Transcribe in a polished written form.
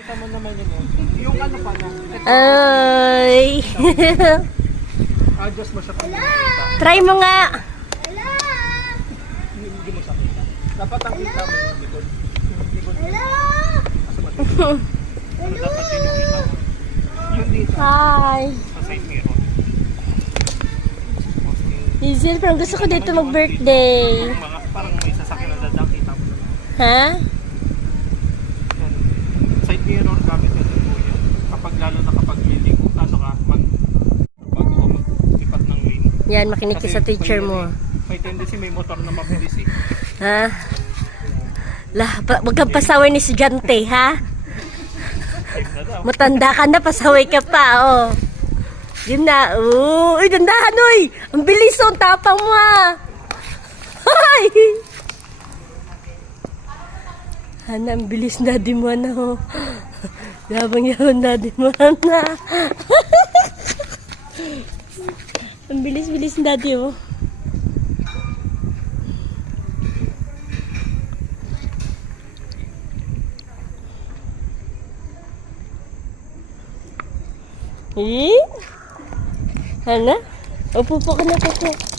Kita mo naman yun. Yung ano pa na. Ay. Adjust mo siya pag Try mo nga. hindi mo sakita. Dapat ang kita mo yung likod. Yung likod. Ano dapat yun yung kita mo? Yung dito. Hi. Sa side mirror. Hazel, parang gusto ko dito mag-birthday. Yung mga parang may sasakyan na dadang kita mo naman. Ha? Yan. Side mirror gamit yun po yun. Kapag lalo na kapag liliko, ano ka, bago ka mag-ipat ng lane. Yan, makinig ka sa teacher mo. May tendency may motor na mabilis eh. Ha? Wag kang pasaway ni estudyante, ha? Matanda ka na, pasaway ka pa, oh. Yun na, uy, dandahan, uy! Ang bilis, oh, tapang mo, ha? Hay! Hana, ang bilis na di mo na, oh. Yabang na di mo na. Ang bilis-bilis na di, oh. Eh? Hana? Upo po ka na, upo.